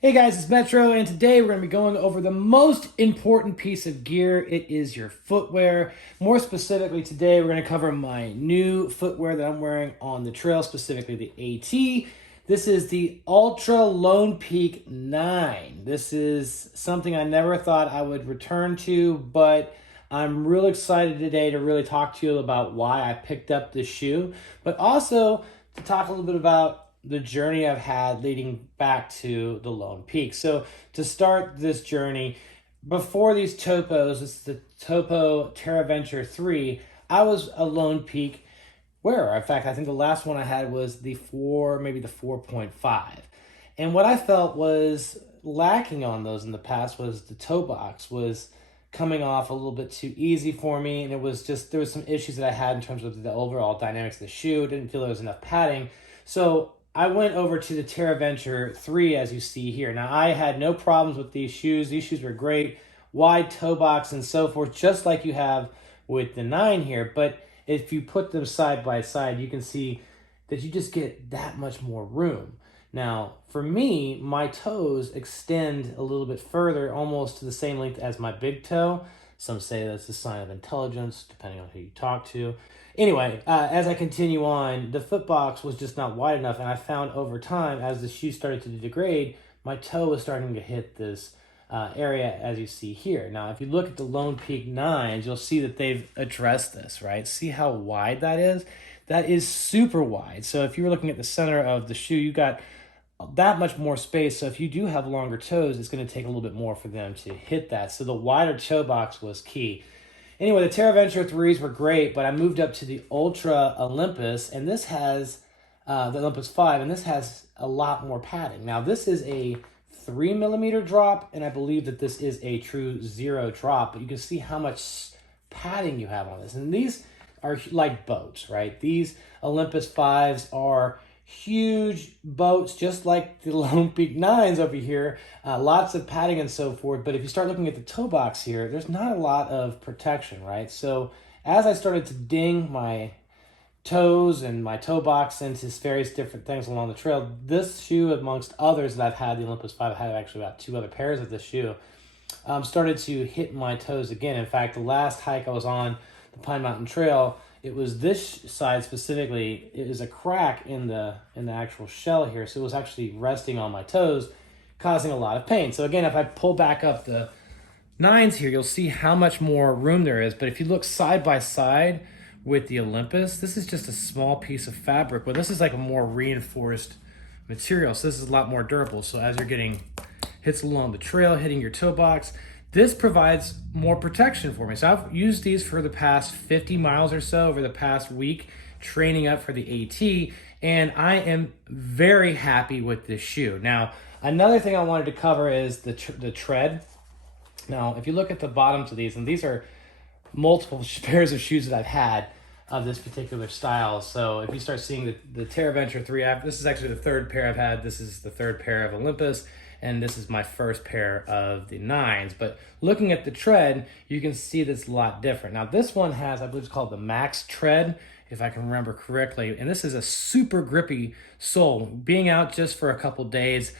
Hey guys, it's Metro, and today we're going to be going over the most important piece of gear. It is your footwear. More specifically, today we're going to cover my new footwear that I'm wearing on the trail, specifically the AT. This is the Altra Lone Peak 9. This is something I never thought I would return to, but I'm real excited today to really talk to you about why I picked up this shoe, but also to talk a little bit about the journey I've had leading back to the Lone Peak. So to start this journey, before these Topos, this is the Topo Terraventure 3, I was a Lone Peak wearer. In fact, I think the last one I had was the 4, maybe the 4.5. And what I felt was lacking on those in the past was the toe box was coming off a little bit too easy for me, and it was just, there was some issues that I had in terms of the overall dynamics of the shoe. Didn't feel there was enough padding. So I went over to the Terraventure 3, as you see here. Now, I had no problems with these shoes. These shoes were great, wide toe box and so forth, just like you have with the 9 here. But if you put them side by side, you can see that you just get that much more room. Now, for me, my toes extend a little bit further, almost to the same length as my big toe. Some say that's a sign of intelligence, depending on who you talk to. Anyway, as I continue on, the foot box was just not wide enough, and I found over time, as the shoe started to degrade, my toe was starting to hit this area, as you see here. Now, if you look at the Lone Peak 9s, you'll see that they've addressed this, right? See how wide that is? That is super wide. So if you were looking at the center of the shoe, you got that much more space. So if you do have longer toes, it's going to take a little bit more for them to hit that. So the wider toe box was key. Anyway, the Terraventure 3s were great, but I moved up to the Altra Olympus, and this has the Olympus 5, and this has a lot more padding. Now, this is a 3mm drop, and I believe that this is a true 0 drop, but you can see how much padding you have on this. And these are like boats, right? These Olympus 5s are huge boats, just like the Lone Peak 9s over here. Lots of padding and so forth. But if you start looking at the toe box here, there's not a lot of protection, right? So as I started to ding my toes and my toe box into various different things along the trail, this shoe, amongst others that I've had, the Olympus 5, I had actually about 2 other pairs of this shoe, started to hit my toes again. In fact, the last hike I was on, the Pine Mountain Trail, it was this side specifically. It is a crack in the actual shell here, so it was actually resting on my toes, causing a lot of pain. So again, if I pull back up the 9s here, you'll see how much more room there is. But if you look side by side with the Olympus, this is just a small piece of fabric, but this is like a more reinforced material, so this is a lot more durable. So as you're getting hits along the trail, hitting your toe box, this provides more protection for me. So I've used these for the past 50 miles or so over the past week, training up for the AT, and I am very happy with this shoe. Now, another thing I wanted to cover is the tread. Now, if you look at the bottoms of these, and these are multiple pairs of shoes that I've had of this particular style. So if you start seeing the Terraventure 3, this is actually the 3rd pair I've had. This is the 3rd pair of Olympus, and this is my 1st pair of the 9s. But looking at the tread, you can see that's a lot different. Now this one has, I believe it's called the Max Tread, if I can remember correctly, and this is a super grippy sole. Being out just for a couple days,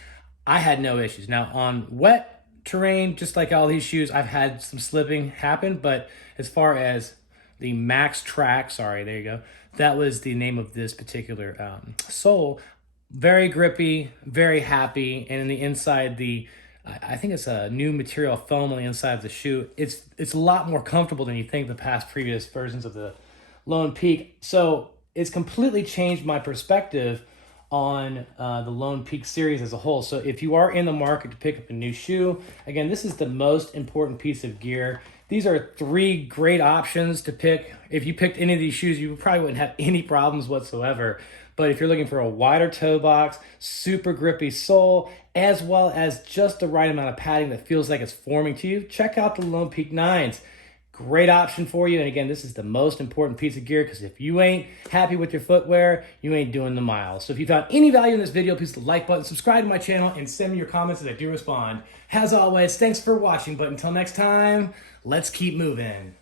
I had no issues. Now on wet terrain, just like all these shoes, I've had some slipping happen, but as far as the Max Track, sorry, there you go, that was the name of this particular sole. Very grippy, very happy, and in the inside, I think it's a new material foam on the inside of the shoe. It's a lot more comfortable than you think the previous versions of the Lone Peak. So it's completely changed my perspective on the Lone Peak series as a whole. So if you are in the market to pick up a new shoe, again, this is the most important piece of gear. These are 3 great options to pick. If you picked any of these shoes, you probably wouldn't have any problems whatsoever. But if you're looking for a wider toe box, super grippy sole, as well as just the right amount of padding that feels like it's forming to you, check out the Lone Peak 9s. Great option for you. And again, this is the most important piece of gear, because if you ain't happy with your footwear, you ain't doing the miles. So if you found any value in this video, please hit the like button, subscribe to my channel, and send me your comments as I do respond. As always, thanks for watching, but until next time, let's keep moving.